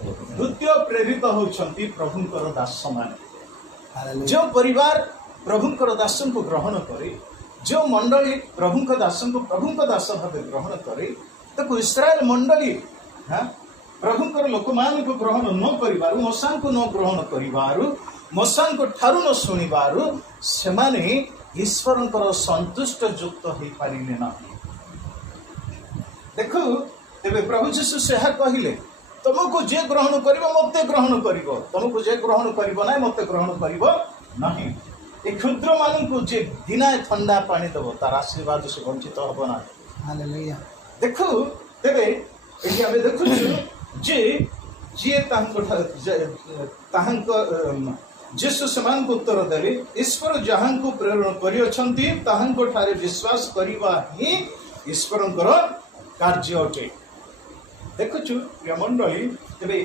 द्वितीय प्रेरित होती प्रभुंकर दास मान जो परिवार प्रभुंकर दासन को ग्रहण करे जो मंडली प्रभुंक दासन को प्रभुंक दास भाव ग्रहण करे तो इस्राएल मंडली प्रभुंकर लोक मान को ग्रहण न करिबारु मसान को न ग्रहण करिबारु मसान को ठारू न सुनिबारु सेमाने ईश्वरंकर संतुष्ट युक्त हो पारिले ना। देखो तेबे प्रभु यीशु से कहले तुमको जे ग्रहण करिवो मते ग्रहण करिवो तुमको जे ग्रहण करिवो ना मते ग्रहण करिवो नहीं। ए क्षुद्र मान को जे दिनाए ठंडा पानी देव तार आशीर्वाद से वंचित हब ना। हालेलुया। देखो तेबे एठी हमें देखु जे जे ताहांको जेसु समान को उत्तर देले ईश्वर जहां को प्रेरण करियछंती ताहांको ठारे विश्वास करिवा ही ईश्वरंकर कार्य अटे। देखुछु प्रिय मंडली तेबे